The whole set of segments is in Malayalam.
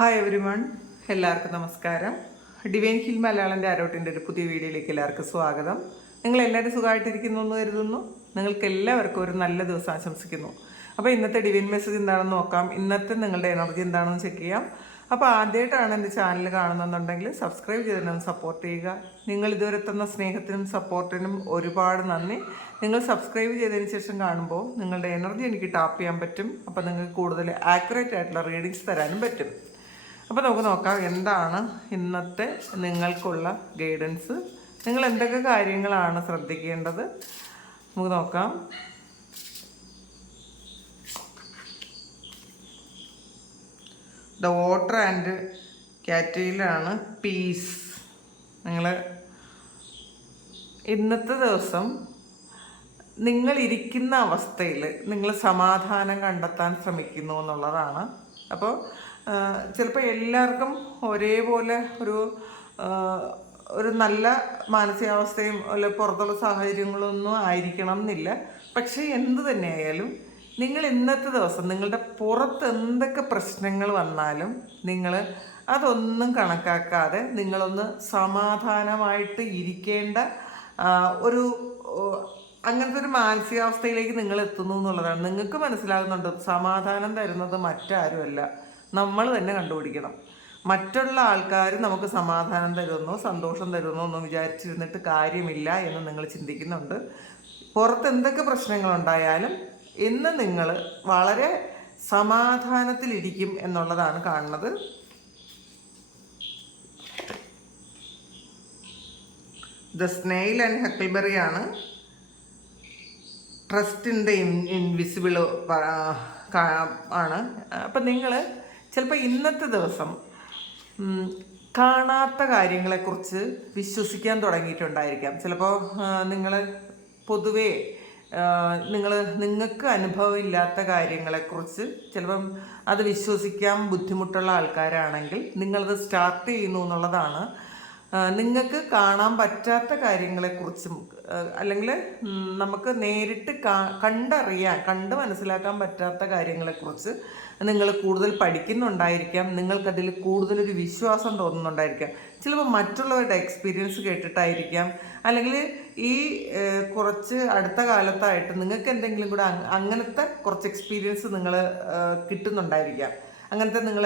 ഹായ് എവരി വൺ, എല്ലാവർക്കും നമസ്കാരം. ഡിവൈൻ ഹിൽ മലയാളൻ്റെ അരോട്ടിൻ്റെ ഒരു പുതിയ വീഡിയോയിലേക്ക് എല്ലാവർക്കും സ്വാഗതം. നിങ്ങളെല്ലാവരും സുഖമായിട്ടിരിക്കുന്നു എന്ന് കരുതുന്നു. നിങ്ങൾക്ക് എല്ലാവർക്കും ഒരു നല്ല ദിവസം ആശംസിക്കുന്നു. അപ്പോൾ ഇന്നത്തെ ഡിവൈൻ മെസ്സേജ് എന്താണെന്ന് നോക്കാം. ഇന്നത്തെ നിങ്ങളുടെ എനർജി എന്താണെന്ന് ചെക്ക് ചെയ്യാം. അപ്പോൾ ആദ്യമായിട്ടാണ് എൻ്റെ ചാനൽ കാണുന്നുണ്ടെങ്കിൽ സബ്സ്ക്രൈബ് ചെയ്തിട്ടൊന്ന് സപ്പോർട്ട് ചെയ്യുക. നിങ്ങൾ ഇതുവരെ തന്ന സ്നേഹത്തിനും സപ്പോർട്ടിനും ഒരുപാട് നന്ദി. നിങ്ങൾ സബ്സ്ക്രൈബ് ചെയ്തതിന് ശേഷം കാണുമ്പോൾ നിങ്ങളുടെ എനർജി എനിക്ക് ടാപ്പ് ചെയ്യാൻ പറ്റും. അപ്പോൾ നിങ്ങൾക്ക് കൂടുതൽ ആക്യുറേറ്റ് ആയിട്ടുള്ള റീഡിങ്സ് തരാനും പറ്റും. അപ്പോൾ നമുക്ക് നോക്കാം എന്താണ് ഇന്നത്തെ നിങ്ങൾക്കുള്ള ഗൈഡൻസ്. നിങ്ങൾ എന്തൊക്കെ കാര്യങ്ങളാണ് ശ്രദ്ധിക്കേണ്ടത് നമുക്ക് നോക്കാം. ദ വാട്ടർ ആൻഡ് കാറ്റയിലാണ് പീസ്. നിങ്ങൾ ഇന്നത്തെ ദിവസം നിങ്ങളിരിക്കുന്ന അവസ്ഥയിൽ നിങ്ങൾ സമാധാനം കണ്ടെത്താൻ ശ്രമിക്കുന്നു എന്നുള്ളതാണ്. അപ്പോൾ ചിലപ്പോൾ എല്ലാവർക്കും ഒരേപോലെ ഒരു നല്ല മാനസികാവസ്ഥയും അല്ല പുറത്തുള്ള സാഹചര്യങ്ങളൊന്നും ആയിരിക്കണം എന്നില്ല. പക്ഷേ എന്ത് തന്നെയായാലും നിങ്ങൾ ഇന്നത്തെ ദിവസം നിങ്ങളുടെ പുറത്ത് എന്തൊക്കെ പ്രശ്നങ്ങൾ വന്നാലും നിങ്ങൾ അതൊന്നും കണക്കാക്കാതെ നിങ്ങളൊന്ന് സമാധാനമായിട്ട് ഇരിക്കേണ്ട ഒരു അങ്ങനത്തെ ഒരു മാനസികാവസ്ഥയിലേക്ക് നിങ്ങൾ എത്തുന്നു എന്നുള്ളതാണ്. നിങ്ങൾക്ക് മനസ്സിലാകുന്നുണ്ട് സമാധാനം തരുന്നത് മറ്റാരുമല്ല, നമ്മൾ തന്നെ കണ്ടുപിടിക്കണം. മറ്റുള്ള ആൾക്കാർ നമുക്ക് സമാധാനം തരുമെന്നോ സന്തോഷം തരുമെന്നോ ഒന്നും വിചാരിച്ചിരുന്നിട്ട് കാര്യമില്ല എന്ന് നിങ്ങൾ ചിന്തിക്കുന്നുണ്ട്. പുറത്ത് എന്തൊക്കെ പ്രശ്നങ്ങളുണ്ടായാലും ഇന്ന് നിങ്ങൾ വളരെ സമാധാനത്തിലിരിക്കും എന്നുള്ളതാണ് കാണുന്നത്. ദ സ്നെയിൽ ആൻഡ് ഹക്കിൾബെറി ആണ്. ട്രസ്റ്റ് ഇൻ ദ ഇൻവിസിബിൾ ആണ്. അപ്പം നിങ്ങൾ ചിലപ്പോൾ ഇന്നത്തെ ദിവസം കാണാത്ത കാര്യങ്ങളെക്കുറിച്ച് വിശ്വസിക്കാൻ തുടങ്ങിയിട്ടുണ്ടായിരിക്കാം. ചിലപ്പോൾ നിങ്ങൾ പൊതുവേ നിങ്ങൾക്ക് അനുഭവമില്ലാത്ത കാര്യങ്ങളെക്കുറിച്ച് ചിലപ്പം അത് വിശ്വസിക്കാൻ ബുദ്ധിമുട്ടുള്ള ആൾക്കാരാണെങ്കിൽ നിങ്ങളത് സ്റ്റാർട്ട് ചെയ്യുന്നു എന്നുള്ളതാണ്. നിങ്ങൾക്ക് കാണാൻ പറ്റാത്ത കാര്യങ്ങളെക്കുറിച്ചും അല്ലെങ്കിൽ നമുക്ക് നേരിട്ട് കണ്ട് മനസ്സിലാക്കാൻ പറ്റാത്ത കാര്യങ്ങളെക്കുറിച്ച് നിങ്ങൾ കൂടുതൽ പഠിക്കുന്നുണ്ടായിരിക്കാം. നിങ്ങൾക്കതിൽ കൂടുതലൊരു വിശ്വാസം തോന്നുന്നുണ്ടായിരിക്കാം. ചിലപ്പോൾ മറ്റുള്ളവരുടെ എക്സ്പീരിയൻസ് കേട്ടിട്ടായിരിക്കാം. അല്ലെങ്കിൽ ഈ കുറച്ച് അടുത്ത കാലത്തായിട്ട് നിങ്ങൾക്ക് എന്തെങ്കിലും കൂടെ അങ്ങനത്തെ കുറച്ച് എക്സ്പീരിയൻസ് നിങ്ങൾ കിട്ടുന്നുണ്ടായിരിക്കാം. അങ്ങനത്തെ നിങ്ങൾ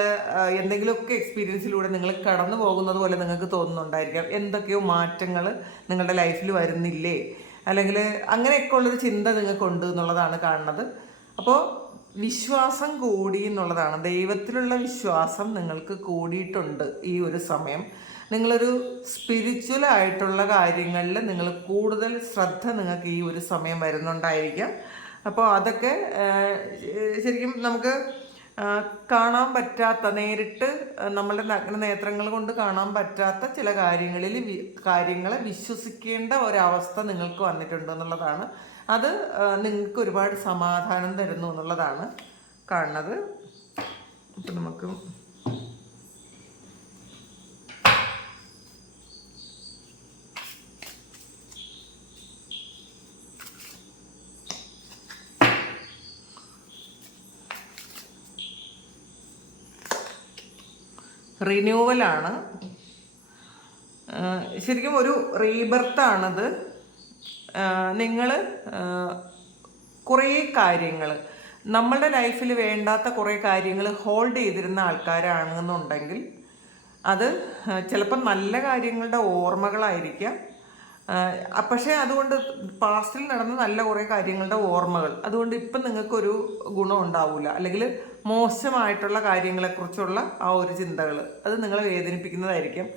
എന്തെങ്കിലുമൊക്കെ എക്സ്പീരിയൻസിലൂടെ നിങ്ങൾ കടന്നു പോകുന്നത് പോലെ നിങ്ങൾക്ക് തോന്നുന്നുണ്ടായിരിക്കാം. എന്തൊക്കെയോ മാറ്റങ്ങൾ നിങ്ങളുടെ ലൈഫിൽ വരുന്നില്ലേ, അല്ലെങ്കിൽ അങ്ങനെയൊക്കെ ഉള്ളൊരു ചിന്ത നിങ്ങൾക്കുണ്ട് എന്നുള്ളതാണ് കാണുന്നത്. അപ്പോൾ വിശ്വാസം കൂടി എന്നുള്ളതാണ്. ദൈവത്തിലുള്ള വിശ്വാസം നിങ്ങൾക്ക് കൂടിയിട്ടുണ്ട് ഈ ഒരു സമയം. നിങ്ങളൊരു സ്പിരിച്വൽ ആയിട്ടുള്ള കാര്യങ്ങളിൽ നിങ്ങൾ കൂടുതൽ ശ്രദ്ധ നിങ്ങൾക്ക് ഈ ഒരു സമയം വരുന്നുണ്ടായിരിക്കാം. അപ്പോൾ അതൊക്കെ ശരിക്കും നമുക്ക് കാണാൻ പറ്റാത്ത, നേരിട്ട് നമ്മളുടെ നഗ്ന നേത്രങ്ങൾ കൊണ്ട് കാണാൻ പറ്റാത്ത ചില കാര്യങ്ങളെ വിശ്വസിക്കേണ്ട ഒരവസ്ഥ നിങ്ങൾക്ക് വന്നിട്ടുണ്ട് എന്നുള്ളതാണ്. അത് നിങ്ങൾക്ക് ഒരുപാട് സമാധാനം തരുന്നു എന്നുള്ളതാണ് കാണുന്നത്. അപ്പം നമുക്ക് റിന്യൂവലാണ്. ശരിക്കും ഒരു റീബർത്താണത്. നിങ്ങൾ കുറേ കാര്യങ്ങൾ നമ്മളുടെ ലൈഫിൽ വേണ്ടാത്ത കുറേ കാര്യങ്ങൾ ഹോൾഡ് ചെയ്തിരുന്ന ആൾക്കാരാണെന്നുണ്ടെങ്കിൽ അത് ചിലപ്പോൾ നല്ല കാര്യങ്ങളുടെ ഓർമ്മകളായിരിക്കാം. പക്ഷേ അതുകൊണ്ട് പാസ്റ്റിൽ നടന്ന നല്ല കുറേ കാര്യങ്ങളുടെ ഓർമ്മകൾ അതുകൊണ്ട് ഇപ്പം നിങ്ങൾക്കൊരു ഗുണം ഉണ്ടാവില്ല. അല്ലെങ്കിൽ മോശമായിട്ടുള്ള കാര്യങ്ങളെക്കുറിച്ചുള്ള ആ ഒരു ചിന്തകൾ അത് നിങ്ങളെ വേദനിപ്പിക്കുന്നതായിരിക്കും.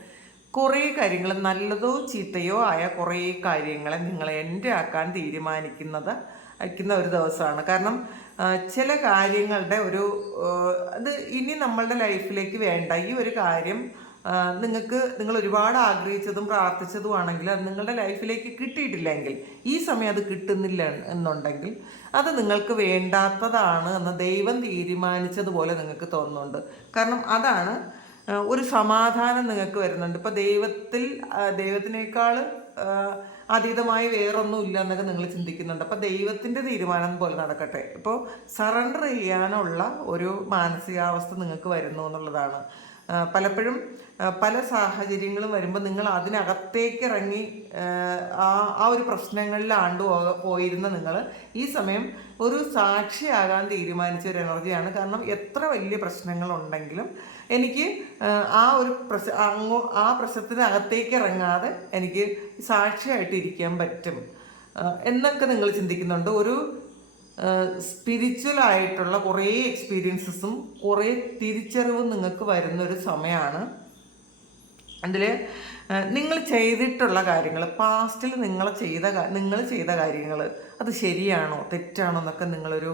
കുറേ കാര്യങ്ങൾ നല്ലതോ ചീത്തയോ ആയ കുറേ കാര്യങ്ങളെ നിങ്ങൾ എൻ്റെ ആക്കാൻ തീരുമാനിക്കുന്ന ഒരു ദിവസമാണ്. കാരണം ചില കാര്യങ്ങളുടെ അത് ഇനി നമ്മളുടെ ലൈഫിലേക്ക് വേണ്ട ഈ ഒരു കാര്യം നിങ്ങൾ ഒരുപാട് ആഗ്രഹിച്ചതും പ്രാർത്ഥിച്ചതുമാണെങ്കിൽ അത് നിങ്ങളുടെ ലൈഫിലേക്ക് കിട്ടിയിട്ടില്ലെങ്കിൽ ഈ സമയം അത് കിട്ടുന്നില്ല എന്നുണ്ടെങ്കിൽ അത് നിങ്ങൾക്ക് വേണ്ടാത്തതാണ് എന്ന് ദൈവം തീരുമാനിച്ചതുപോലെ നിങ്ങൾക്ക് തോന്നുന്നുണ്ട്. കാരണം അതാണ് ഒരു സമാധാനം നിങ്ങൾക്ക് വരുന്നുണ്ട്. ഇപ്പോൾ ദൈവത്തിനേക്കാൾ അതീതമായി വേറൊന്നും ഇല്ല എന്നൊക്കെ നിങ്ങൾ ചിന്തിക്കുന്നുണ്ട്. അപ്പോൾ ദൈവത്തിൻ്റെ തീരുമാനം പോലെ നടക്കട്ടെ. ഇപ്പോൾ സറണ്ടർ ചെയ്യാനുള്ള ഒരു മാനസികാവസ്ഥ നിങ്ങൾക്ക് വരുന്നു എന്നുള്ളതാണ്. പലപ്പോഴും പല സാഹചര്യങ്ങളും വരുമ്പോൾ നിങ്ങൾ അതിനകത്തേക്ക് ഇറങ്ങി ആ ഒരു പ്രശ്നങ്ങളിൽ പോയിരുന്ന നിങ്ങൾ ഈ സമയം ഒരു സാക്ഷിയാകാൻ തീരുമാനിച്ച ഒരു എനർജിയാണ്. കാരണം എത്ര വലിയ പ്രശ്നങ്ങളുണ്ടെങ്കിലും എനിക്ക് ആ പ്രശ്നത്തിനകത്തേക്ക് ഇറങ്ങാതെ എനിക്ക് സാക്ഷിയായിട്ട് ഇരിക്കാൻ പറ്റും എന്നൊക്കെ നിങ്ങൾ ചിന്തിക്കുന്നുണ്ട്. ഒരു സ്പിരിച്വൽ ആയിട്ടുള്ള കുറേ എക്സ്പീരിയൻസസും കുറേ തിരിച്ചറിവും നിങ്ങൾക്ക് വരുന്നൊരു സമയമാണ്. അതിൽ നിങ്ങൾ ചെയ്തിട്ടുള്ള കാര്യങ്ങൾ, പാസ്റ്റിൽ നിങ്ങൾ ചെയ്ത കാര്യങ്ങൾ അത് ശരിയാണോ തെറ്റാണോ എന്നൊക്കെ നിങ്ങളൊരു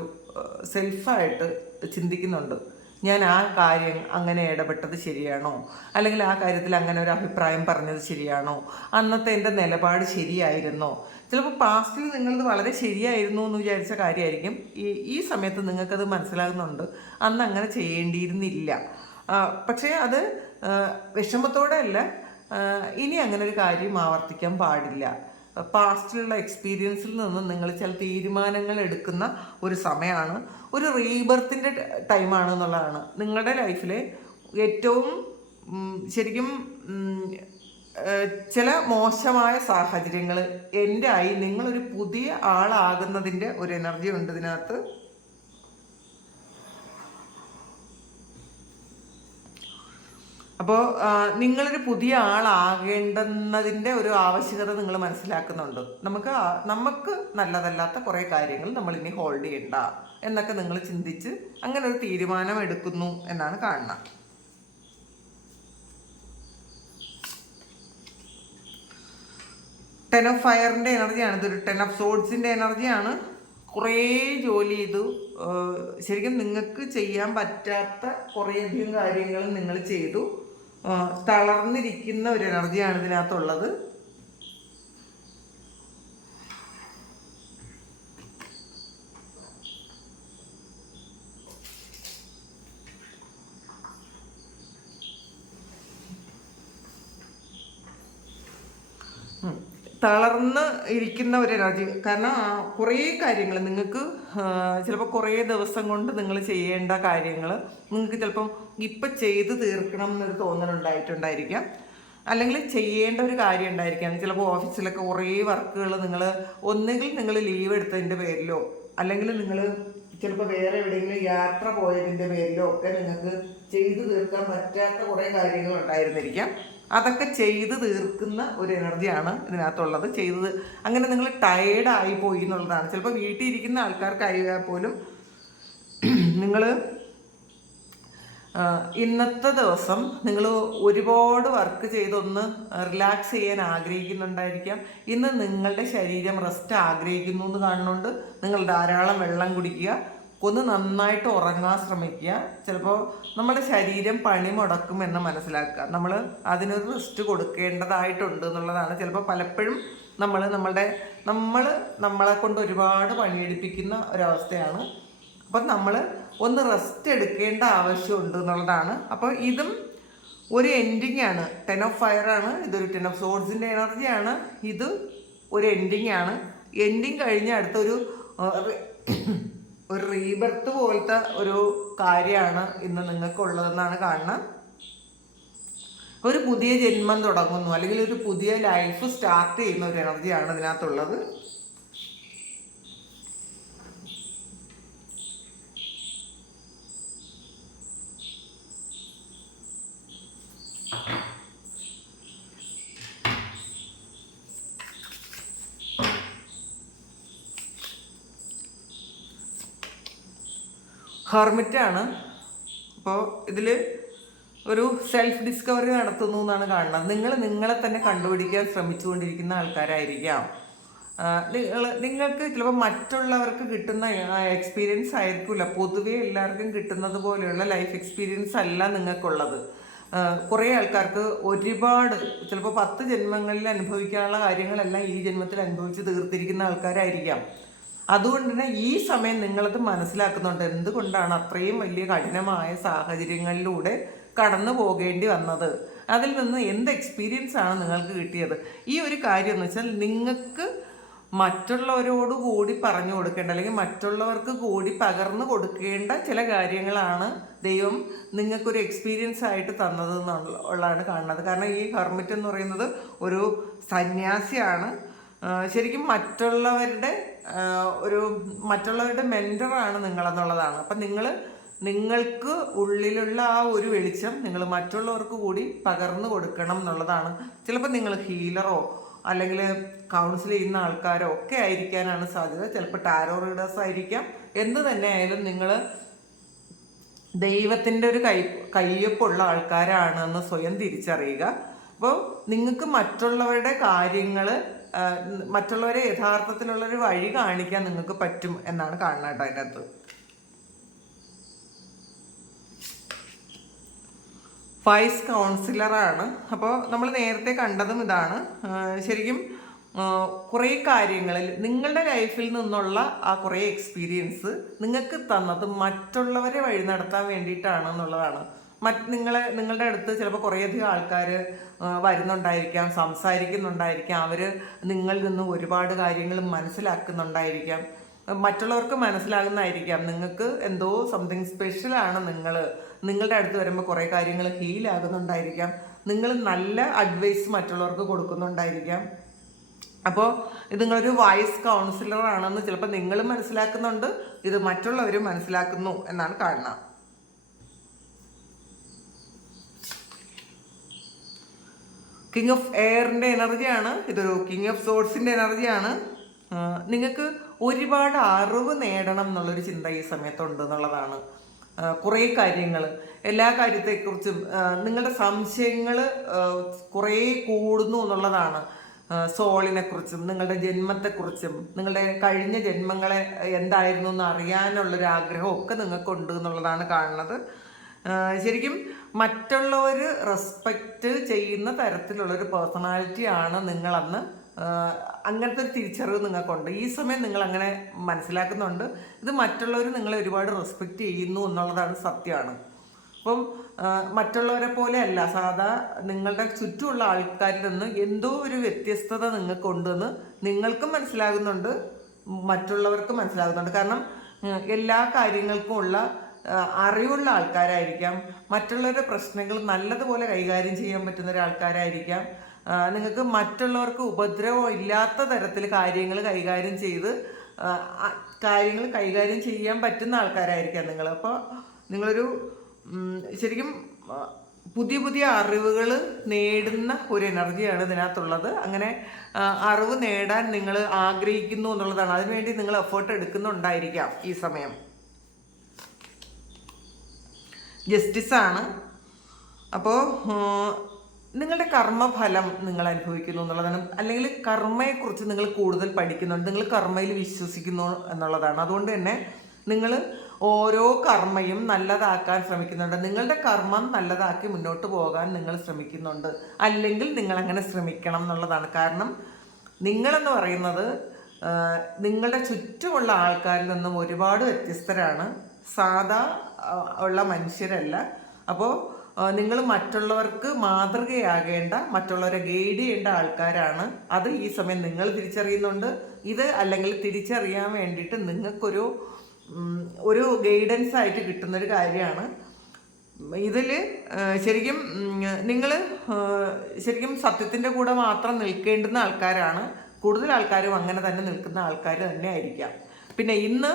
സെൽഫായിട്ട് ചിന്തിക്കുന്നുണ്ട്. ഞാൻ ആ കാര്യം അങ്ങനെ ഇടപെട്ടത് ശരിയാണോ, അല്ലെങ്കിൽ ആ കാര്യത്തിൽ അങ്ങനെ ഒരു അഭിപ്രായം പറഞ്ഞത് ശരിയാണോ, അന്നത്തെ എൻ്റെ നിലപാട് ശരിയായിരുന്നോ. ചിലപ്പോൾ പാസ്റ്റിൽ നിങ്ങളത് വളരെ ശരിയായിരുന്നു എന്ന് വിചാരിച്ച കാര്യമായിരിക്കും ഈ സമയത്ത് നിങ്ങൾക്കത് മനസ്സിലാകുന്നുണ്ട് അന്ന് അങ്ങനെ ചെയ്യേണ്ടിയിരുന്നില്ല. പക്ഷേ അത് വിഷമത്തോടെ അല്ല, ഇനി അങ്ങനെ ഒരു കാര്യം ആവർത്തിക്കാൻ പാടില്ല. പാസ്റ്റിലുള്ള എക്സ്പീരിയൻസിൽ നിന്ന് നിങ്ങൾ ചില തീരുമാനങ്ങൾ എടുക്കുന്ന ഒരു സമയമാണ്. ഒരു റീബർത്തിൻ്റെ ടൈമാണ് എന്നുള്ളതാണ്. നിങ്ങളുടെ ലൈഫിലെ ഏറ്റവും ശരിക്കും ചില മോശമായ സാഹചര്യങ്ങൾ എൻ്റെ നിങ്ങളൊരു പുതിയ ആളാകുന്നതിൻ്റെ ഒരു എനർജി ഉണ്ട് ഇതിനകത്ത്. അപ്പോൾ നിങ്ങളൊരു പുതിയ ആളാകേണ്ടുന്നതിൻ്റെ ഒരു ആവശ്യകത നിങ്ങൾ മനസ്സിലാക്കുന്നുണ്ട്. നമുക്ക് നല്ലതല്ലാത്ത കുറേ കാര്യങ്ങൾ നമ്മളിനി ഹോൾഡ് ചെയ്യണ്ട എന്നൊക്കെ നിങ്ങൾ ചിന്തിച്ച് അങ്ങനെ ഒരു തീരുമാനം എടുക്കുന്നു എന്നാണ് കാണുന്നത്. ടെൻ ഓഫ് ഫയറിൻ്റെ എനർജിയാണ്. ഇതൊരു ടെൻ ഓഫ് സോഡ്സിൻ്റെ എനർജിയാണ്. കുറേ ജോലി ചെയ്തു, ശരിക്കും നിങ്ങൾക്ക് ചെയ്യാൻ പറ്റാത്ത കുറേയധികം കാര്യങ്ങൾ നിങ്ങൾ ചെയ്തു, തളർന്നിരിക്കുന്ന ഒരു എനർജിയാണ് ഇതിനകത്തുള്ളത്. തളർന്ന് ഇരിക്കുന്ന ഒരു എനർജി. കാരണം കുറേ കാര്യങ്ങൾ നിങ്ങൾക്ക് ചിലപ്പോൾ കുറേ ദിവസം കൊണ്ട് നിങ്ങൾ ചെയ്യേണ്ട കാര്യങ്ങൾ നിങ്ങൾക്ക് ചിലപ്പം ഇപ്പം ചെയ്ത് തീർക്കണം എന്നൊരു തോന്നലുണ്ടായിട്ടുണ്ടായിരിക്കാം. അല്ലെങ്കിൽ ചെയ്യേണ്ട ഒരു കാര്യം ഉണ്ടായിരിക്കാം. ചിലപ്പോൾ ഓഫീസിലൊക്കെ കുറേ വർക്കുകൾ ഒന്നുകിൽ നിങ്ങൾ ലീവ് എടുത്തതിൻ്റെ പേരിലോ അല്ലെങ്കിൽ നിങ്ങൾ ചിലപ്പോൾ വേറെ എവിടെയെങ്കിലും യാത്ര പോയതിൻ്റെ പേരിലോ ഒക്കെ നിങ്ങൾക്ക് ചെയ്തു തീർക്കാൻ പറ്റാത്ത കുറേ കാര്യങ്ങൾ ഉണ്ടായിരുന്നിരിക്കാം. അതൊക്കെ ചെയ്ത് തീർക്കുന്ന ഒരു എനർജിയാണ് ഇതിനകത്തുള്ളത്. അങ്ങനെ നിങ്ങൾ ടയേർഡായി പോയി എന്നുള്ളതാണ്. ചിലപ്പോൾ വീട്ടിൽ ഇരിക്കുന്ന ആൾക്കാർക്കായാൽ പോലും നിങ്ങൾ ഇന്നത്തെ ദിവസം നിങ്ങൾ ഒരുപാട് വർക്ക് ചെയ്തൊന്ന് റിലാക്സ് ചെയ്യാൻ ആഗ്രഹിക്കുന്നുണ്ടായിരിക്കാം. ഇന്ന് നിങ്ങളുടെ ശരീരം റെസ്റ്റ് ആഗ്രഹിക്കുന്നു എന്ന് കാണുന്നുണ്ട്. നിങ്ങൾ ധാരാളം വെള്ളം കുടിക്കുക, ഒന്ന് നന്നായിട്ട് ഉറങ്ങാൻ ശ്രമിക്കുക. ചിലപ്പോൾ നമ്മുടെ ശരീരം പണി മുടക്കുമെന്ന് മനസ്സിലാക്കുക. നമ്മൾ അതിനൊരു റെസ്റ്റ് കൊടുക്കേണ്ടതായിട്ടുണ്ട് എന്നുള്ളതാണ്. ചിലപ്പോൾ പലപ്പോഴും നമ്മളെ കൊണ്ട് ഒരുപാട് പണിയെടുപ്പിക്കുന്ന ഒരവസ്ഥയാണ്. അപ്പം നമ്മൾ ഒന്ന് റെസ്റ്റ് എടുക്കേണ്ട ആവശ്യമുണ്ട് എന്നുള്ളതാണ്. അപ്പോൾ ഇതും ഒരു എൻഡിങ് ആണ്. ടെൻ ഓഫ് ഫയർ ആണ്, ഇതൊരു ടെൻ ഓഫ് സോഡ്സിൻ്റെ എനർജിയാണ്. ഇത് ഒരു എൻഡിങ് ആണ്. എൻഡിങ് കഴിഞ്ഞ അടുത്തൊരു റീബർത്ത് പോലത്തെ ഒരു കാര്യമാണ് ഇന്ന് നിങ്ങൾക്കുള്ളതെന്നാണ് കാണുന്നത്. ഒരു പുതിയ ജന്മം തുടങ്ങുന്നു, അല്ലെങ്കിൽ ഒരു പുതിയ ലൈഫ് സ്റ്റാർട്ട് ചെയ്യുന്ന ഒരു എനർജിയാണ് ഇതിനകത്തുള്ളത്. ഹെർമിറ്റാണ്. അപ്പോൾ ഇതിൽ ഒരു സെൽഫ് ഡിസ്കവറി നടത്തുന്നു എന്നാണ് കാണുന്നത്. നിങ്ങളെ തന്നെ കണ്ടുപിടിക്കാൻ ശ്രമിച്ചുകൊണ്ടിരിക്കുന്ന ആൾക്കാരായിരിക്കാം. നിങ്ങൾക്ക് ചിലപ്പോൾ മറ്റുള്ളവർക്ക് കിട്ടുന്ന എക്സ്പീരിയൻസ് ആയിരിക്കില്ല, പൊതുവേ എല്ലാവർക്കും കിട്ടുന്നത് പോലെയുള്ള ലൈഫ് എക്സ്പീരിയൻസ് അല്ല നിങ്ങൾക്കുള്ളത്. കുറേ ആൾക്കാർക്ക് ഒരുപാട് ചിലപ്പോൾ 10 ജന്മങ്ങളിൽ അനുഭവിക്കാനുള്ള കാര്യങ്ങളെല്ലാം ഈ ജന്മത്തിൽ അനുഭവിച്ച് തീർത്തിരിക്കുന്ന ആൾക്കാരായിരിക്കാം. അതുകൊണ്ട് തന്നെ ഈ സമയം നിങ്ങളത് മനസ്സിലാക്കുന്നുണ്ട് എന്തുകൊണ്ടാണ് അത്രയും വലിയ കഠിനമായ സാഹചര്യങ്ങളിലൂടെ കടന്നു പോകേണ്ടി വന്നത്? അതിൽ നിന്ന് എന്ത് എക്സ്പീരിയൻസ് ആണ് നിങ്ങൾക്ക് കിട്ടിയത്? ഈ ഒരു കാര്യം എന്ന് വെച്ചാൽ നിങ്ങൾക്ക് മറ്റുള്ളവരോട് കൂടി പറഞ്ഞു കൊടുക്കേണ്ട, അല്ലെങ്കിൽ മറ്റുള്ളവർക്ക് കൂടി പകർന്നു കൊടുക്കേണ്ട ചില കാര്യങ്ങളാണ് ദൈവം നിങ്ങൾക്കൊരു എക്സ്പീരിയൻസ് ആയിട്ട് തന്നത് എന്നുള്ളതാണ് കാണുന്നത്. കാരണം ഈ ഹെർമിറ്റ് എന്ന് പറയുന്നത് ഒരു സന്യാസിയാണ്. ശരിക്കും മറ്റുള്ളവരുടെ മെൻറ്ററാണ് നിങ്ങളെന്നുള്ളതാണ്. അപ്പം നിങ്ങൾക്ക് ഉള്ളിലുള്ള ആ ഒരു വെളിച്ചം നിങ്ങൾ മറ്റുള്ളവർക്ക് കൂടി പകർന്നു കൊടുക്കണം എന്നുള്ളതാണ്. ചിലപ്പോൾ നിങ്ങൾ ഹീലറോ അല്ലെങ്കിൽ കൗൺസിൽ ചെയ്യുന്ന ആൾക്കാരോ ഒക്കെ ആയിരിക്കാനാണ് സാധ്യത. ചിലപ്പോൾ ടാരോ റീഡേഴ്സ് ആയിരിക്കാം. എന്ത് തന്നെ ആയാലും നിങ്ങൾ ദൈവത്തിൻ്റെ ഒരു കയ്യൊപ്പുള്ള ആൾക്കാരാണെന്ന് സ്വയം തിരിച്ചറിയുക. അപ്പോൾ നിങ്ങൾക്ക് മറ്റുള്ളവരെ യഥാർത്ഥത്തിലുള്ളൊരു വഴി കാണിക്കാൻ നിങ്ങൾക്ക് പറ്റും എന്നാണ് കാണുന്നത് കേട്ടോ അതിൻ്റെ അകത്ത്. വൈസ് കൗൺസിലറാണ്. അപ്പോൾ നമ്മൾ നേരത്തെ കണ്ടതും ഇതാണ്. ശരിക്കും കുറേ കാര്യങ്ങളിൽ നിങ്ങളുടെ ലൈഫിൽ നിന്നുള്ള ആ കുറേ എക്സ്പീരിയൻസ് നിങ്ങൾക്ക് തന്നത് മറ്റുള്ളവരെ വഴി നടത്താൻ വേണ്ടിയിട്ടാണ് എന്നുള്ളതാണ്. നിങ്ങളുടെ അടുത്ത് ചിലപ്പോൾ കുറേയധികം ആൾക്കാർ വരുന്നുണ്ടായിരിക്കാം, സംസാരിക്കുന്നുണ്ടായിരിക്കാം. അവർ നിങ്ങളിൽ നിന്ന് ഒരുപാട് കാര്യങ്ങൾ മനസ്സിലാക്കുന്നുണ്ടായിരിക്കാം. മറ്റുള്ളവർക്ക് മനസ്സിലാകുന്നതായിരിക്കാം നിങ്ങൾക്ക് എന്തോ സംതിങ് സ്പെഷ്യലാണ്. നിങ്ങളുടെ അടുത്ത് വരുമ്പോൾ കുറേ കാര്യങ്ങൾ ഹീലാകുന്നുണ്ടായിരിക്കാം. നിങ്ങൾ നല്ല അഡ്വൈസ് മറ്റുള്ളവർക്ക് കൊടുക്കുന്നുണ്ടായിരിക്കാം. അപ്പോൾ ഇത് നിങ്ങളൊരു വൈസ് കൗൺസിലർ ആണെന്ന് ചിലപ്പോൾ നിങ്ങളും മനസ്സിലാക്കുന്നുണ്ട്, ഇത് മറ്റുള്ളവരും മനസ്സിലാക്കുന്നു എന്നാണ് കാണുന്നത്. കിങ് ഓഫ് എയറിൻ്റെ എനർജിയാണ്. ഇതൊരു കിങ് ഓഫ് സോഡ്സിൻ്റെ എനർജിയാണ്. നിങ്ങൾക്ക് ഒരുപാട് അറിവ് നേടണം എന്നുള്ളൊരു ചിന്ത ഈ സമയത്തുണ്ട് എന്നുള്ളതാണ്. കുറേ കാര്യങ്ങൾ, എല്ലാ കാര്യത്തെക്കുറിച്ചും നിങ്ങളുടെ സംശയങ്ങൾ കുറേ കൂടുന്നു എന്നുള്ളതാണ്. സോളിനെക്കുറിച്ചും നിങ്ങളുടെ ജന്മത്തെക്കുറിച്ചും നിങ്ങളുടെ കഴിഞ്ഞ ജന്മങ്ങളെ എന്തായിരുന്നു എന്ന് അറിയാനുള്ളൊരു ആഗ്രഹം ഒക്കെ നിങ്ങൾക്കുണ്ട് എന്നുള്ളതാണ് കാണുന്നത്. ശരിക്കും മറ്റുള്ളവർ റെസ്പെക്റ്റ് ചെയ്യുന്ന തരത്തിലുള്ളൊരു പേഴ്സണാലിറ്റിയാണ് നിങ്ങളന്ന്. അങ്ങനത്തെ ഒരു തിരിച്ചറിവ് നിങ്ങൾക്കുണ്ട്. ഈ സമയം നിങ്ങൾ അങ്ങനെ മനസ്സിലാക്കുന്നുണ്ട്. ഇത് മറ്റുള്ളവർ നിങ്ങളെ ഒരുപാട് റെസ്പെക്റ്റ് ചെയ്യുന്നു എന്നുള്ളതാണ് സത്യമാണ്. അപ്പം മറ്റുള്ളവരെ പോലെ അല്ല, സാധാ നിങ്ങളുടെ ചുറ്റുമുള്ള ആൾക്കാരിൽ നിന്ന് എന്തോ ഒരു വ്യത്യസ്തത നിങ്ങൾക്കുണ്ടെന്ന് നിങ്ങൾക്കും മനസ്സിലാകുന്നുണ്ട്, മറ്റുള്ളവർക്കും മനസ്സിലാകുന്നുണ്ട്. കാരണം എല്ലാ കാര്യങ്ങൾക്കും ഉള്ള അറിവുള്ള ആൾക്കാരായിരിക്കാം. മറ്റുള്ളവരുടെ പ്രശ്നങ്ങൾ നല്ലതുപോലെ കൈകാര്യം ചെയ്യാൻ പറ്റുന്ന ഒരാൾക്കാരായിരിക്കാം. നിങ്ങൾക്ക് മറ്റുള്ളവർക്ക് ഉപദ്രവം ഇല്ലാത്ത തരത്തിൽ കാര്യങ്ങൾ കൈകാര്യം ചെയ്യാൻ പറ്റുന്ന ആൾക്കാരായിരിക്കാം നിങ്ങൾ. അപ്പോൾ നിങ്ങളൊരു ശരിക്കും പുതിയ പുതിയ അറിവുകൾ നേടുന്ന ഒരു എനർജിയാണ് ഇതിനകത്തുള്ളത്. അങ്ങനെ അറിവ് നേടാൻ നിങ്ങൾ ആഗ്രഹിക്കുന്നു എന്നുള്ളതാണ്. അതിനുവേണ്ടി നിങ്ങൾ എഫേർട്ട് എടുക്കുന്നുണ്ടായിരിക്കാം ഈ സമയം. ജസ്റ്റിസാണ്. അപ്പോൾ നിങ്ങളുടെ കർമ്മഫലം നിങ്ങൾ അനുഭവിക്കുന്നു എന്നുള്ളതാണ്. അല്ലെങ്കിൽ കർമ്മയെക്കുറിച്ച് നിങ്ങൾ കൂടുതൽ പഠിക്കുന്നുണ്ട്, നിങ്ങൾ കർമ്മയിൽ വിശ്വസിക്കുന്നു എന്നുള്ളതാണ്. അതുകൊണ്ട് തന്നെ നിങ്ങൾ ഓരോ കർമ്മയും നല്ലതാക്കാൻ ശ്രമിക്കുന്നുണ്ട്. നിങ്ങളുടെ കർമ്മം നല്ലതാക്കി മുന്നോട്ട് പോകാൻ നിങ്ങൾ ശ്രമിക്കുന്നുണ്ട്, അല്ലെങ്കിൽ നിങ്ങൾ അങ്ങനെ ശ്രമിക്കണം എന്നുള്ളതാണ്. കാരണം നിങ്ങളെന്ന് പറയുന്നത് നിങ്ങളുടെ ചുറ്റുമുള്ള ആൾക്കാരിൽ നിന്നും ഒരുപാട് വ്യത്യസ്തരാണ്, സാധാ ഉള്ള മനുഷ്യരല്ല. അപ്പോൾ നിങ്ങൾ മറ്റുള്ളവർക്ക് മാതൃകയാകേണ്ട, മറ്റുള്ളവരെ ഗൈഡ് ചെയ്യേണ്ട ആൾക്കാരാണ്. അത് ഈ സമയം നിങ്ങൾ തിരിച്ചറിയുന്നുണ്ട്. ഇത് അല്ലെങ്കിൽ തിരിച്ചറിയാൻ വേണ്ടിയിട്ട് നിങ്ങൾക്കൊരു ഗൈഡൻസ് ആയിട്ട് കിട്ടുന്നൊരു കാര്യമാണ്. ഇതിൽ ശരിക്കും നിങ്ങൾ സത്യത്തിൻ്റെ കൂടെ മാത്രം നിൽക്കേണ്ടുന്ന ആൾക്കാരാണ്. കൂടുതൽ ആൾക്കാരും അങ്ങനെ തന്നെ നിൽക്കുന്ന ആൾക്കാർ തന്നെ ആയിരിക്കാം. പിന്നെ ഇന്ന്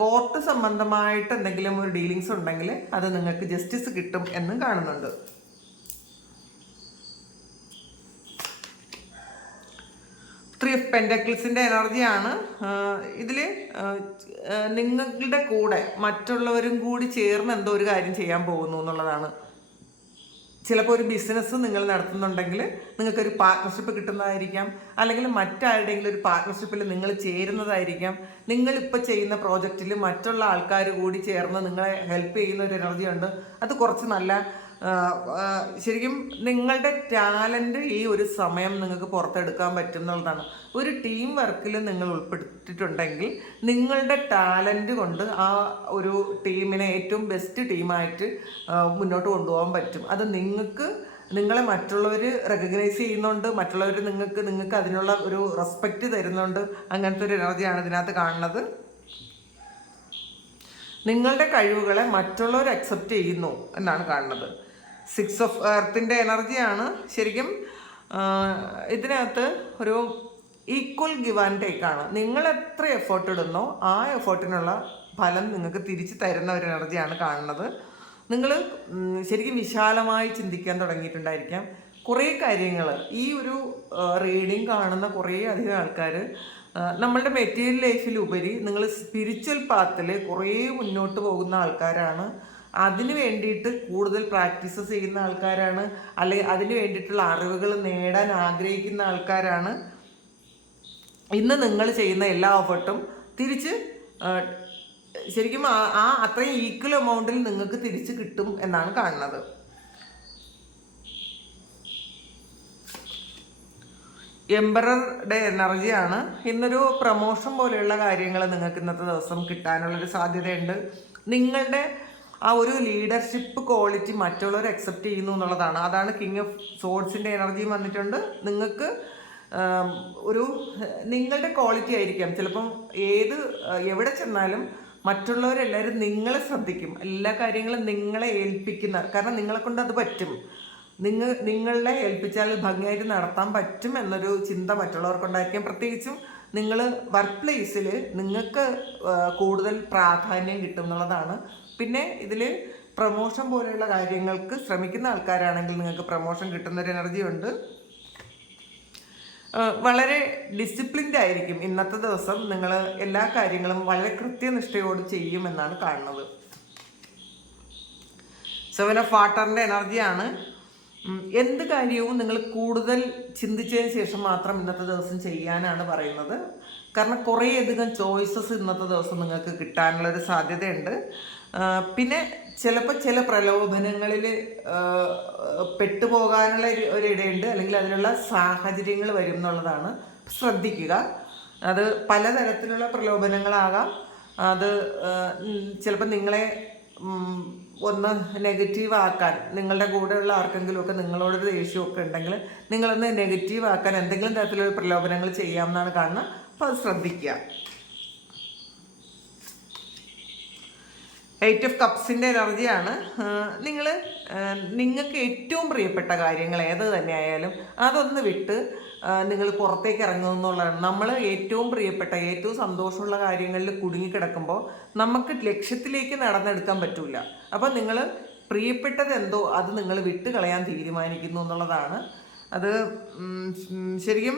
കോർട്ട് സംബന്ധമായിട്ട് എന്തെങ്കിലും ഒരു ഡീലിങ്സ് ഉണ്ടെങ്കിൽ അത് നിങ്ങൾക്ക് ജസ്റ്റിസ് കിട്ടും എന്നും കാണുന്നുണ്ട്. ത്രീ ഓഫ് പെൻറ്റക്കിൾസിൻ്റെ എനർജിയാണ്. ഇതിൽ നിങ്ങളുടെ കൂടെ മറ്റുള്ളവരും കൂടി ചേർന്ന് എന്തോ ഒരു കാര്യം ചെയ്യാൻ പോകുന്നു എന്നുള്ളതാണ്. ചിലപ്പോൾ ഒരു ബിസിനസ് നിങ്ങൾ നടത്തുന്നുണ്ടെങ്കിൽ നിങ്ങൾക്കൊരു പാർട്ട്ണർഷിപ്പ് കിട്ടുന്നതായിരിക്കാം, അല്ലെങ്കിൽ മറ്റാരുടെയെങ്കിലും ഒരു പാർട്ട്ണർഷിപ്പിൽ നിങ്ങൾ ചേരുന്നതായിരിക്കാം. നിങ്ങളിപ്പോൾ ചെയ്യുന്ന പ്രോജക്റ്റിൽ മറ്റുള്ള ആൾക്കാർ കൂടി ചേർന്ന് നിങ്ങളെ ഹെൽപ്പ് ചെയ്യുന്ന ഒരു എനർജി ഉണ്ട്. അത് കുറച്ച് നല്ല ശരിക്കും നിങ്ങളുടെ ടാലൻറ്റ് ഈ ഒരു സമയം നിങ്ങൾക്ക് പുറത്തെടുക്കാൻ പറ്റും എന്നുള്ളതാണ്. ഒരു ടീം വർക്കിൽ നിങ്ങൾ ഉൾപ്പെടുത്തിയിട്ടുണ്ടെങ്കിൽ നിങ്ങളുടെ ടാലൻറ്റ് കൊണ്ട് ആ ഒരു ടീമിനെ ഏറ്റവും ബെസ്റ്റ് ടീമായിട്ട് മുന്നോട്ട് കൊണ്ടുപോകാൻ പറ്റും. അത് നിങ്ങളെ മറ്റുള്ളവർ റെക്കഗ്നൈസ് ചെയ്യുന്നുണ്ട്, മറ്റുള്ളവർ നിങ്ങൾക്ക് അതിനുള്ള ഒരു റെസ്പെക്റ്റ് തരുന്നുണ്ട്. അങ്ങനത്തെ ഒരു എനർജിയാണ് ഇതിനകത്ത് കാണുന്നത്. നിങ്ങളുടെ കഴിവുകളെ മറ്റുള്ളവർ അക്സെപ്റ്റ് ചെയ്യുന്നു എന്നാണ് കാണുന്നത്. 6 ഓഫ് എർത്തിൻ്റെ എനർജിയാണ്. ശരിക്കും ഇതിനകത്ത് ഒരു ഈക്വൽ ഗിവ് ആൻഡ് ടേക്കാണ്. നിങ്ങൾ എത്ര എഫേർട്ട് ഇടുന്നോ ആ എഫേർട്ടിനുള്ള ഫലം നിങ്ങൾക്ക് തിരിച്ചു തരുന്ന ഒരു എനർജിയാണ് കാണുന്നത്. നിങ്ങൾ ശരിക്കും വിശാലമായി ചിന്തിക്കാൻ തുടങ്ങിയിട്ടുണ്ടായിരിക്കാം. കുറേ കാര്യങ്ങൾ ഈ ഒരു റീഡിങ് കാണുന്ന കുറേ അധികം ആൾക്കാർ നമ്മളുടെ മെറ്റീരിയൽ ലൈഫിലുപരി നിങ്ങൾ സ്പിരിച്വൽ പാത്തിൽ കുറേ മുന്നോട്ട് പോകുന്ന ആൾക്കാരാണ്. അതിന് വേണ്ടിയിട്ട് കൂടുതൽ പ്രാക്ടീസസ് ചെയ്യുന്ന ആൾക്കാരാണ്, അല്ലെങ്കിൽ അതിന് വേണ്ടിയിട്ടുള്ള അറിവുകൾ നേടാൻ ആഗ്രഹിക്കുന്ന ആൾക്കാരാണ്. ഇന്ന് നിങ്ങൾ ചെയ്യുന്ന എല്ലാ എഫർട്ടും തിരിച്ച് ശരിക്കും അത്രയും ഈക്വൽ എമൗണ്ടിൽ നിങ്ങൾക്ക് തിരിച്ച് കിട്ടും എന്നാണ് കാണുന്നത്. എംബററുടെ എനർജിയാണ്. ഇന്നൊരു പ്രമോഷൻ പോലെയുള്ള കാര്യങ്ങൾ നിങ്ങൾക്ക് ഇന്നത്തെ ദിവസം കിട്ടാനുള്ളൊരു സാധ്യതയുണ്ട്. നിങ്ങളുടെ ആ ഒരു ലീഡർഷിപ്പ് ക്വാളിറ്റി മറ്റുള്ളവർ അക്സെപ്റ്റ് ചെയ്യുന്നു എന്നുള്ളതാണ്. അതാണ് കിങ് ഓഫ് സോഡ്സിൻ്റെ എനർജിയും വന്നിട്ടുണ്ട്. നിങ്ങൾക്ക് നിങ്ങളുടെ ക്വാളിറ്റി ആയിരിക്കാം ചിലപ്പം എവിടെ ചെന്നാലും മറ്റുള്ളവരെല്ലാവരും നിങ്ങളെ ശ്രദ്ധിക്കും, എല്ലാ കാര്യങ്ങളും നിങ്ങളെ ഏൽപ്പിക്കുന്ന, കാരണം നിങ്ങളെ കൊണ്ട് അത് പറ്റും, നിങ്ങളെ ഏൽപ്പിച്ചാൽ ഭംഗിയായിട്ട് നടത്താൻ പറ്റും എന്നൊരു ചിന്ത മറ്റുള്ളവർക്കുണ്ടായിരിക്കാം. പ്രത്യേകിച്ചും നിങ്ങൾ വർക്ക് പ്ലേസിൽ നിങ്ങൾക്ക് കൂടുതൽ പ്രാധാന്യം കിട്ടും എന്നുള്ളതാണ്. പിന്നെ ഇതിൽ പ്രമോഷൻ പോലെയുള്ള കാര്യങ്ങൾക്ക് ശ്രമിക്കുന്ന ആൾക്കാരാണെങ്കിൽ നിങ്ങൾക്ക് പ്രമോഷൻ കിട്ടുന്നൊരു എനർജി ഉണ്ട്. വളരെ ഡിസിപ്ലിൻഡ് ആയിരിക്കും ഇന്നത്തെ ദിവസം. നിങ്ങൾ എല്ലാ കാര്യങ്ങളും വളരെ കൃത്യനിഷ്ഠയോട് ചെയ്യുമെന്നാണ് കാണുന്നത്. 7 ഓഫ് വാട്ടറിൻ്റെ എനർജിയാണ്. എന്ത് കാര്യവും നിങ്ങൾ കൂടുതൽ ചിന്തിച്ചതിന് ശേഷം മാത്രം ഇന്നത്തെ ദിവസം ചെയ്യാനാണ് പറയുന്നത്. കാരണം കുറേയധികം ചോയ്സസ് ഇന്നത്തെ ദിവസം നിങ്ങൾക്ക് കിട്ടാനുള്ളൊരു സാധ്യതയുണ്ട്. പിന്നെ ചിലപ്പോൾ ചില പ്രലോഭനങ്ങളിൽ പെട്ടുപോകാനുള്ള ഒരു ഇടയുണ്ട്, അല്ലെങ്കിൽ അതിനുള്ള സാഹചര്യങ്ങൾ വരും എന്നുള്ളതാണ്. ശ്രദ്ധിക്കുക. അത് പലതരത്തിലുള്ള പ്രലോഭനങ്ങളാകാം. അത് ചിലപ്പോൾ നിങ്ങളെ ഒന്ന് നെഗറ്റീവ് ആക്കാൻ, നിങ്ങളുടെ കൂടെയുള്ള ആർക്കെങ്കിലുമൊക്കെ നിങ്ങളോടൊരു ദേഷ്യമൊക്കെ ഉണ്ടെങ്കിൽ നിങ്ങളൊന്ന് നെഗറ്റീവ് ആക്കാൻ എന്തെങ്കിലും തരത്തിലുള്ള പ്രലോഭനങ്ങൾ ചെയ്യാമെന്നാണ് കാണുന്നത്. അപ്പോൾ അത് ശ്രദ്ധിക്കുക. 8 ഓഫ് കപ്സിൻ്റെ എനർജിയാണ്. നിങ്ങൾക്ക് ഏറ്റവും പ്രിയപ്പെട്ട കാര്യങ്ങൾ ഏത് തന്നെയായാലും അതൊന്ന് വിട്ട് നിങ്ങൾ പുറത്തേക്ക് ഇറങ്ങുമെന്നുള്ളതാണ്. നമ്മൾ ഏറ്റവും പ്രിയപ്പെട്ട ഏറ്റവും സന്തോഷമുള്ള കാര്യങ്ങളിൽ കുടുങ്ങിക്കിടക്കുമ്പോൾ നമുക്ക് ലക്ഷ്യത്തിലേക്ക് നടന്നെടുക്കാൻ പറ്റില്ല. അപ്പോൾ നിങ്ങൾ പ്രിയപ്പെട്ടത് എന്തോ അത് നിങ്ങൾ വിട്ട് കളയാൻ തീരുമാനിക്കുന്നു എന്നുള്ളതാണ്. അത് ശരിക്കും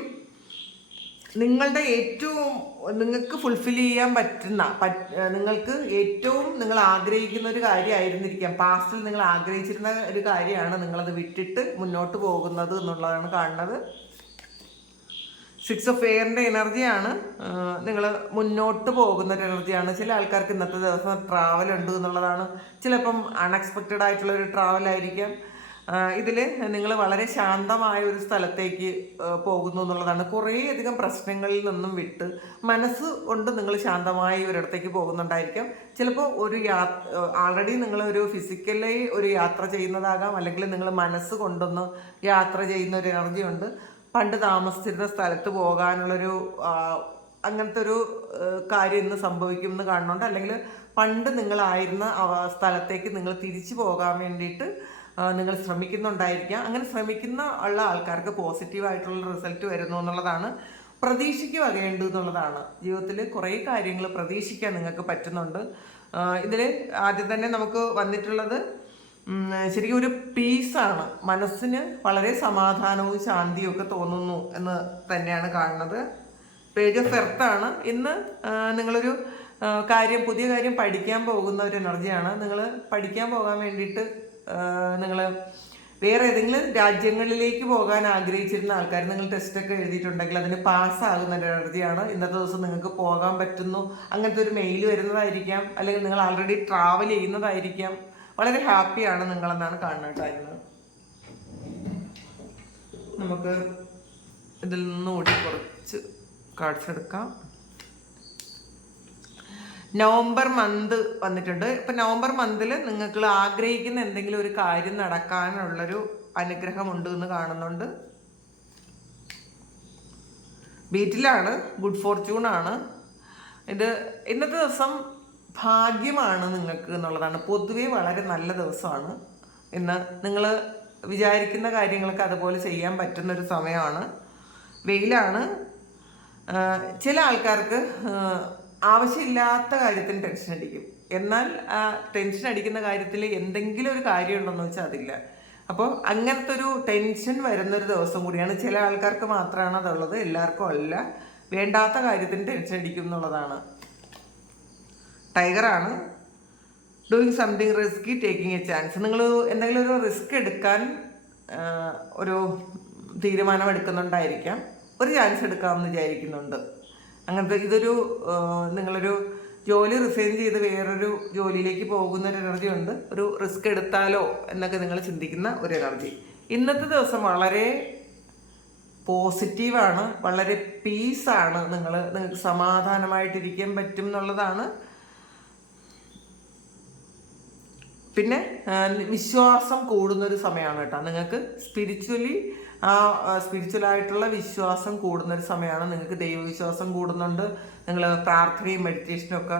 നിങ്ങൾക്ക് ഫുൾഫിൽ ചെയ്യാൻ പറ്റുന്ന, നിങ്ങൾക്ക് ഏറ്റവും നിങ്ങൾ ആഗ്രഹിക്കുന്ന ഒരു കാര്യമായിരുന്നിരിക്കാം. പാസ്റ്റിൽ നിങ്ങൾ ആഗ്രഹിച്ചിരുന്ന ഒരു കാര്യമാണ്, നിങ്ങളത് വിട്ടിട്ട് മുന്നോട്ട് പോകുന്നത് എന്നുള്ളതാണ് കാണുന്നത്. 6 ഓഫ് എയറിൻ്റെ എനർജിയാണ്. നിങ്ങൾ മുന്നോട്ട് പോകുന്നൊരു എനർജിയാണ്. ചില ആൾക്കാർക്ക് ഇന്നത്തെ ദിവസം ട്രാവൽ ഉണ്ട് എന്നുള്ളതാണ്. ചിലപ്പം അൺഎക്സ്പെക്റ്റഡ് ആയിട്ടുള്ളൊരു ട്രാവലായിരിക്കാം. ഇതിൽ നിങ്ങൾ വളരെ ശാന്തമായ ഒരു സ്ഥലത്തേക്ക് പോകുന്നു എന്നുള്ളതാണ്. കുറേയധികം പ്രശ്നങ്ങളിൽ നിന്നും വിട്ട് മനസ്സ് കൊണ്ട് നിങ്ങൾ ശാന്തമായി ഒരിടത്തേക്ക് പോകുന്നുണ്ടായിരിക്കാം. ചിലപ്പോൾ ആൾറെഡി നിങ്ങളൊരു ഫിസിക്കലി ഒരു യാത്ര ചെയ്യുന്നതാകാം, അല്ലെങ്കിൽ നിങ്ങൾ മനസ്സ് കൊണ്ടൊന്ന് യാത്ര ചെയ്യുന്ന ഒരു എനർജി ഉണ്ട്. പണ്ട് താമസിച്ചിരുന്ന സ്ഥലത്ത് പോകാനുള്ളൊരു അങ്ങനത്തെ ഒരു കാര്യം ഇന്ന് സംഭവിക്കുമെന്ന് കാണുന്നുണ്ട്. അല്ലെങ്കിൽ പണ്ട് നിങ്ങളായിരുന്ന സ്ഥലത്തേക്ക് നിങ്ങൾ തിരിച്ചു പോകാൻ വേണ്ടിയിട്ട് നിങ്ങൾ ശ്രമിക്കുന്നുണ്ടായിരിക്കാം. അങ്ങനെ ശ്രമിക്കുന്ന ആൾക്കാർക്ക് പോസിറ്റീവായിട്ടുള്ള റിസൾട്ട് വരുന്നു എന്നുള്ളതാണ്. പ്രതീക്ഷയ്ക്ക് വകയുണ്ട് എന്നുള്ളതാണ്. ജീവിതത്തിൽ കുറേ കാര്യങ്ങൾ പ്രതീക്ഷിക്കാൻ നിങ്ങൾക്ക് പറ്റുന്നുണ്ട്. ഇതിൽ ആദ്യം തന്നെ നമുക്ക് വന്നിട്ടുള്ളത് ശരിക്കും ഒരു പീസാണ്. മനസ്സിന് വളരെ സമാധാനവും ശാന്തിയും ഒക്കെ തോന്നുന്നു എന്ന് തന്നെയാണ് കാണുന്നത്. പേജ് ഓഫ് എർത്താണ്. ഇന്ന് നിങ്ങളൊരു പുതിയ കാര്യം പഠിക്കാൻ പോകുന്ന ഒരു എനർജിയാണ്. നിങ്ങൾ പഠിക്കാൻ പോകാൻ വേണ്ടിയിട്ട് നിങ്ങൾ വേറെ ഏതെങ്കിലും രാജ്യങ്ങളിലേക്ക് പോകാൻ ആഗ്രഹിച്ചിരുന്ന ആൾക്കാർ, നിങ്ങൾ ടെസ്റ്റൊക്കെ എഴുതിയിട്ടുണ്ടെങ്കിൽ അതിന് പാസ്സാകുന്ന ഒരു എനർജിയാണ്. ഇന്നത്തെ ദിവസം നിങ്ങൾക്ക് പോകാൻ പറ്റുന്നു, അങ്ങനത്തെ ഒരു മെയിൽ വരുന്നതായിരിക്കാം. അല്ലെങ്കിൽ നിങ്ങൾ ആൾറെഡി ട്രാവൽ ചെയ്യുന്നതായിരിക്കാം. വളരെ ഹാപ്പിയാണ് നിങ്ങളെന്നാണ് കാണുന്നത് കേട്ടോ. ഇന്ന് നമുക്ക് ഇതിൽ നിന്നുകൂടി കുറച്ച് കാർഡ്സ് എടുക്കാം. നവംബർ മന്ത് വന്നിട്ടുണ്ട്. ഇപ്പം നവംബർ മന്തിൽ നിങ്ങൾക്ക് ആഗ്രഹിക്കുന്ന എന്തെങ്കിലും ഒരു കാര്യം നടക്കാനുള്ളൊരു അനുഗ്രഹമുണ്ട് എന്ന് കാണുന്നുണ്ട്. ബീറ്റിലാണ്, ഗുഡ് ഫോർച്യൂൺ ആണ് ഇത്. ഇന്നത്തെ ദിവസം ഭാഗ്യമാണ് നിങ്ങൾക്ക് എന്നുള്ളതാണ്. പൊതുവെ വളരെ നല്ല ദിവസമാണ് ഇന്ന്. നിങ്ങൾ വിചാരിക്കുന്ന കാര്യങ്ങളൊക്കെ അതുപോലെ ചെയ്യാൻ പറ്റുന്നൊരു സമയമാണ്. വെയിലാണ്. ചില ആൾക്കാർക്ക് ആവശ്യമില്ലാത്ത കാര്യത്തിന് ടെൻഷൻ അടിക്കും. എന്നാൽ ടെൻഷൻ അടിക്കുന്ന കാര്യത്തിൽ എന്തെങ്കിലും ഒരു കാര്യം ഉണ്ടെന്ന് വെച്ചാൽ അതില്ല. അപ്പോൾ അങ്ങനത്തെ ഒരു ടെൻഷൻ വരുന്നൊരു ദിവസം കൂടിയാണ്. ചില ആൾക്കാർക്ക് മാത്രമാണ് അതുള്ളത്, എല്ലാവർക്കും അല്ല. വേണ്ടാത്ത കാര്യത്തിന് ടെൻഷൻ അടിക്കും എന്നുള്ളതാണ്. ടൈഗറാണ്. Doing something risky, taking a chance. നിങ്ങൾ എന്തെങ്കിലും ഒരു റിസ്ക് എടുക്കാൻ ഒരു തീരുമാനം എടുക്കുന്നുണ്ടായിരിക്കാം. ഒരു ചാൻസ് എടുക്കാമെന്ന് വിചാരിക്കുന്നുണ്ട്. അങ്ങനത്തെ ഇതൊരു നിങ്ങളൊരു ജോലി റിസൈൻ ചെയ്ത് വേറൊരു ജോലിയിലേക്ക് പോകുന്ന ഒരു എനർജി ഉണ്ട്. ഒരു റിസ്ക് എടുത്താലോ എന്നൊക്കെ നിങ്ങൾ ചിന്തിക്കുന്ന ഒരു എനർജി. ഇന്നത്തെ ദിവസം വളരെ പോസിറ്റീവാണ്, വളരെ പീസാണ്. നിങ്ങൾക്ക് സമാധാനമായിട്ടിരിക്കാൻ പറ്റും എന്നുള്ളതാണ്. പിന്നെ വിശ്വാസം കൂടുന്നൊരു സമയമാണ് കേട്ടോ. നിങ്ങൾക്ക് സ്പിരിച്വലായിട്ടുള്ള വിശ്വാസം കൂടുന്നൊരു സമയമാണ്. നിങ്ങൾക്ക് ദൈവവിശ്വാസം കൂടുന്നുണ്ട്. നിങ്ങൾ പ്രാർത്ഥനയും മെഡിറ്റേഷനും ഒക്കെ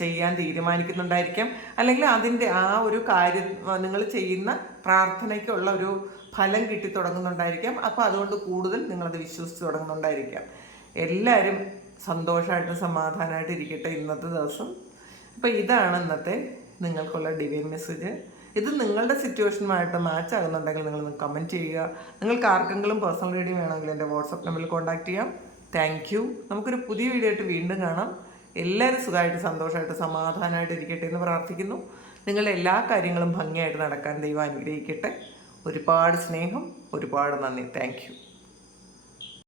ചെയ്യാൻ തീരുമാനിക്കുന്നുണ്ടായിരിക്കാം. അല്ലെങ്കിൽ അതിൻ്റെ ആ ഒരു കാര്യം നിങ്ങൾ ചെയ്യുന്ന പ്രാർത്ഥനയ്ക്കുള്ള ഒരു ഫലം കിട്ടി തുടങ്ങുന്നുണ്ടായിരിക്കാം. അപ്പോൾ അതുകൊണ്ട് കൂടുതൽ നിങ്ങളത് വിശ്വസിച്ച് തുടങ്ങുന്നുണ്ടായിരിക്കാം. എല്ലാവരും സന്തോഷമായിട്ട് സമാധാനമായിട്ട് ഇരിക്കട്ടെ ഇന്നത്തെ ദിവസം. അപ്പോൾ ഇതാണ് ഇന്നത്തെ നിങ്ങൾക്കുള്ള ഡിവൈൻ മെസ്സേജ്. ഇത് നിങ്ങളുടെ സിറ്റുവേഷനുമായിട്ട് മാച്ച് ആകുന്നുണ്ടെങ്കിൽ നിങ്ങൾ കമൻറ്റ് ചെയ്യുക. നിങ്ങൾക്ക് ആർക്കെങ്കിലും പേഴ്സണൽ റീഡിംഗ് വേണമെങ്കിൽ എൻ്റെ വാട്സപ്പ് നമ്പറിൽ കോൺടാക്ട് ചെയ്യാം. Thank you. നമുക്കൊരു പുതിയ വീഡിയോ ആയിട്ട് വീണ്ടും കാണാം. എല്ലാവരും സുഖമായിട്ട് സന്തോഷമായിട്ട് സമാധാനമായിട്ട് ഇരിക്കട്ടെ എന്ന് പ്രാർത്ഥിക്കുന്നു. നിങ്ങളുടെ എല്ലാ കാര്യങ്ങളും ഭംഗിയായിട്ട് നടക്കാൻ ദൈവം അനുഗ്രഹിക്കട്ടെ. ഒരുപാട് സ്നേഹം, ഒരുപാട് നന്ദി. Thank you.